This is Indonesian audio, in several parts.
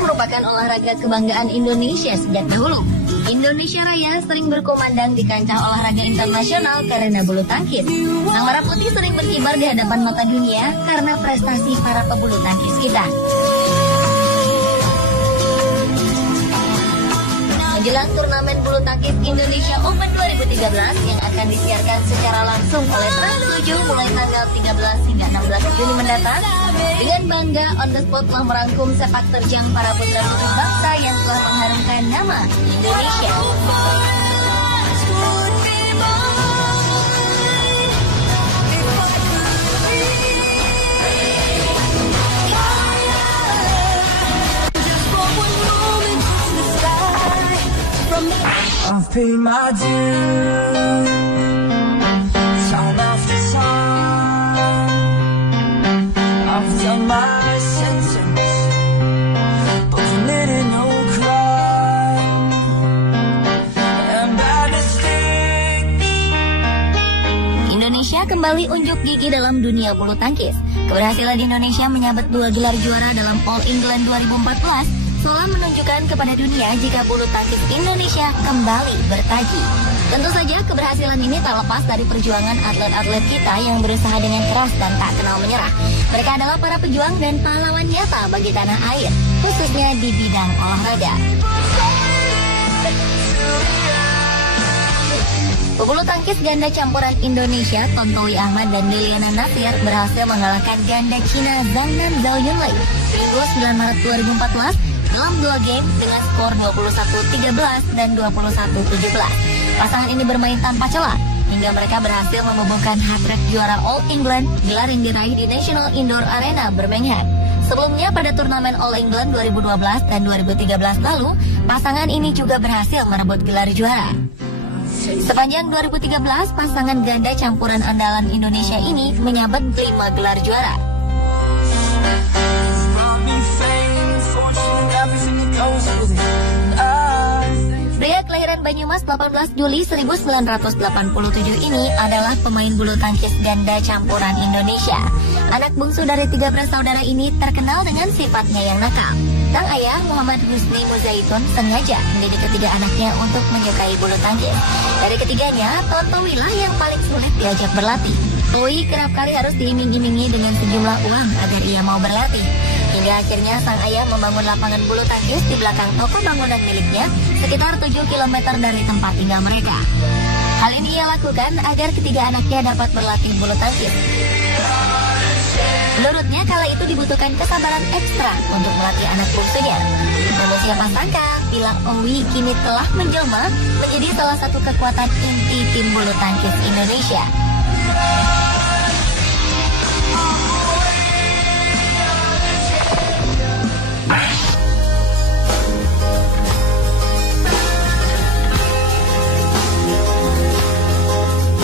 merupakan olahraga kebanggaan Indonesia sejak dahulu. Indonesia Raya sering berkumandang di kancah olahraga internasional karena bulu tangkis. Sang merah putih sering berkibar di hadapan mata dunia karena prestasi para pebulu tangkis kita. Menjelang turnamen bulu tangkis Indonesia Open 2013 yang akan disiarkan secara langsung oleh Trans 7 mulai tanggal 13 hingga 16 Juni mendatang, dengan bangga on the spot telah merangkum sepak terjang para putra-putri bangsa yang telah mengharumkan nama Indonesia. I've paid my dues, time after time. I've done my sentence, but committed no crime. And bad mistakes. Indonesia kembali unjuk gigi dalam dunia bulu tangkis. Keberhasilan Indonesia menyabet 2 gelar juara dalam All England 2014 seolah menunjukkan kepada dunia jika bulu tangkis Indonesia kembali bertaji. Tentu saja keberhasilan ini tak lepas dari perjuangan atlet-atlet kita yang berusaha dengan keras dan tak kenal menyerah. Mereka adalah para pejuang dan pahlawan nyata bagi tanah air, khususnya di bidang olahraga. Pebulu tangkis ganda campuran Indonesia, Tontowi Ahmad dan Liliana Natsir berhasil mengalahkan ganda Cina Zhang Nan Zhao Yunlei Minggu 9 Maret 2014 dalam 2 game dengan skor 21-13 dan 21-17. Pasangan ini bermain tanpa celah hingga mereka berhasil membubuhkan hat-trick juara All England, gelar yang diraih di National Indoor Arena Birmingham. Sebelumnya pada turnamen All England 2012 dan 2013 lalu, pasangan ini juga berhasil merebut gelar juara. Sepanjang 2013, pasangan ganda campuran andalan Indonesia ini menyabet 5 gelar juara. Pria kelahiran Banyumas 18 Juli 1987 ini adalah pemain bulu tangkis ganda campuran Indonesia. Anak bungsu dari 3 bersaudara ini terkenal dengan sifatnya yang nakal. Sang ayah, Muhammad Husni Muzaitun, sengaja mendidik ketiga anaknya untuk menyukai bulu tangkis. Dari ketiganya, Tontowi lah yang paling sulit diajak berlatih. Towi kerap kali harus diiming-imingi dengan sejumlah uang agar ia mau berlatih. Hingga akhirnya sang ayah membangun lapangan bulu tangkis di belakang toko bangunan miliknya sekitar 7 km dari tempat tinggal mereka. Hal ini ia lakukan agar ketiga anaknya dapat berlatih bulu tangkis. Menurutnya kala itu dibutuhkan kesabaran ekstra untuk melatih anak bungsunya. Namun siapa sangka bila Owi kini telah menjelma menjadi salah satu kekuatan inti tim bulu tangkis Indonesia.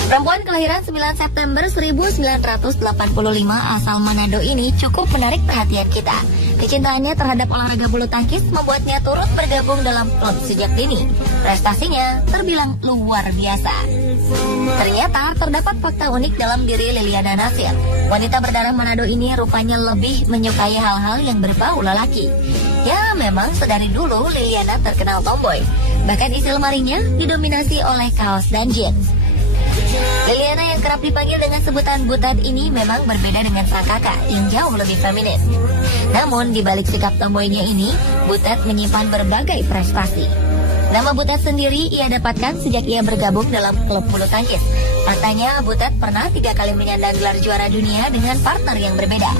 Perempuan kelahiran 9 September 1985 asal Manado ini cukup menarik perhatian kita. Kecintaannya terhadap olahraga bulu tangkis membuatnya turut bergabung dalam klub sejak dini. Prestasinya terbilang luar biasa. Ternyata terdapat fakta unik dalam diri Liliana Natsir. Wanita berdarah Manado ini rupanya lebih menyukai hal-hal yang berbau lelaki. Ya, memang sedari dulu Liliana terkenal tomboy. Bahkan isi lemarinya didominasi oleh kaos dan jeans. Liliana yang kerap dipanggil dengan sebutan Butet ini memang berbeda dengan sang kakak yang jauh lebih feminin. Namun di balik sikap tomboynya ini, Butet menyimpan berbagai prestasi. Nama Butet sendiri ia dapatkan sejak ia bergabung dalam klub bulu tangkis. Faktanya Butet pernah 3 kali menyandang gelar juara dunia dengan partner yang berbeda.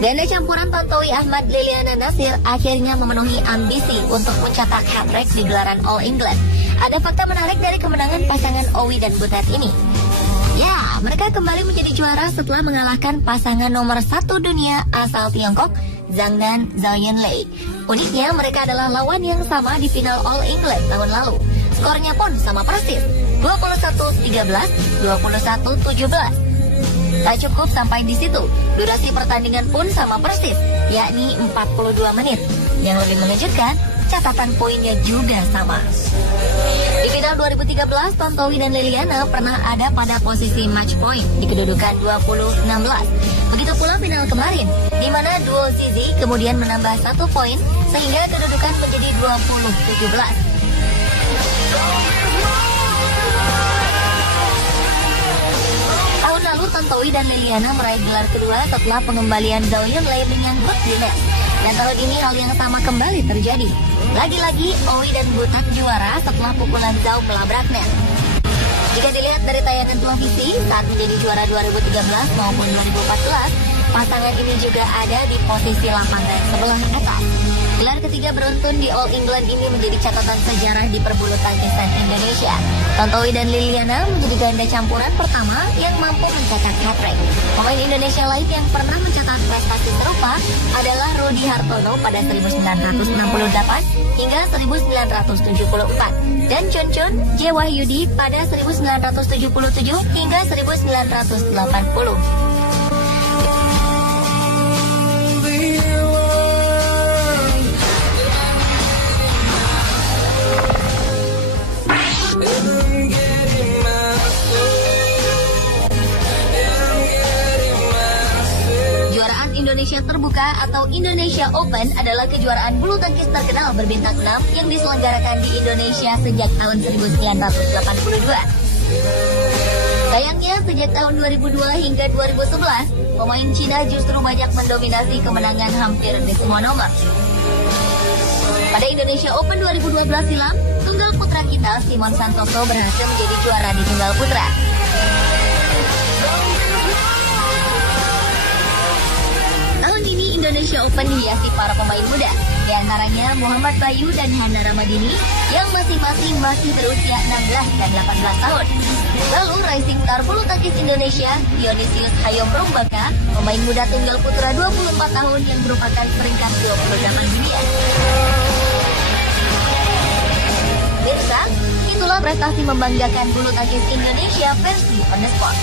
Ganda campuran Tontowi Ahmad Liliana Natsir akhirnya memenuhi ambisi untuk mencetak hat-trick di gelaran All England. Ada fakta menarik dari kemenangan pasangan Owi dan Butet ini. Ya, mereka kembali menjadi juara setelah mengalahkan pasangan nomor 1 dunia asal Tiongkok, Zhang Nan Zhao Yunlei. Uniknya mereka adalah lawan yang sama di final All England tahun lalu. Skornya pun sama persis, 21-13, 21-17. Tak cukup sampai di situ, durasi pertandingan pun sama persis, yakni 42 menit. Yang lebih mengejutkan, catatan poinnya juga sama. Di final 2013, Tontowi dan Liliana pernah ada pada posisi match point di kedudukan 20-16. Begitu pula final kemarin, di mana duo Zizi kemudian menambah 1 poin sehingga kedudukan menjadi 20-17. Tahun lalu Tontowi dan Liliana meraih gelar kedua setelah pengembalian Zhao Yunlei dengan Good Dinner. Dan tahun ini hal yang sama kembali terjadi. Lagi-lagi Owi dan Butat juara setelah pukulan Zhao melabrak net. Jika dilihat dari tayangan televisi saat menjadi juara 2013 maupun 2014, pasangan ini juga ada di posisi lapangan sebelah atas. Gelar ketiga beruntun di All England ini menjadi catatan sejarah di perbulu tangkisan Indonesia. Tontowi dan Liliana menjadi ganda campuran pertama yang mampu mencetak hat-trick. Pemain Indonesia lain yang pernah mencetak prestasi serupa adalah Rudi Hartono pada 1968 hingga 1974 dan Chun Chun J. Wahyudi pada 1977 hingga 1980. Indonesia Terbuka atau Indonesia Open adalah kejuaraan bulu tangkis terkenal berbintang 6 yang diselenggarakan di Indonesia sejak tahun 1982. Sayangnya sejak tahun 2002 hingga 2011, pemain Cina justru banyak mendominasi kemenangan hampir di semua nomor. Pada Indonesia Open 2012 silam, tunggal putra kita Simon Santoso berhasil menjadi juara di tunggal putra. Indonesia Open dihiasi para pemain muda, di antaranya Muhammad Bayu dan Hana Ramadini yang masing-masing masih berusia 16 dan 18 tahun. Lalu Rising Star bulu tangkis Indonesia, Dionysius Hayom Rumbaka, pemain muda tunggal putra 24 tahun yang merupakan peringkat 28 dunia. Mirsa, itulah prestasi membanggakan bulu tangkis Indonesia versi On The Spot.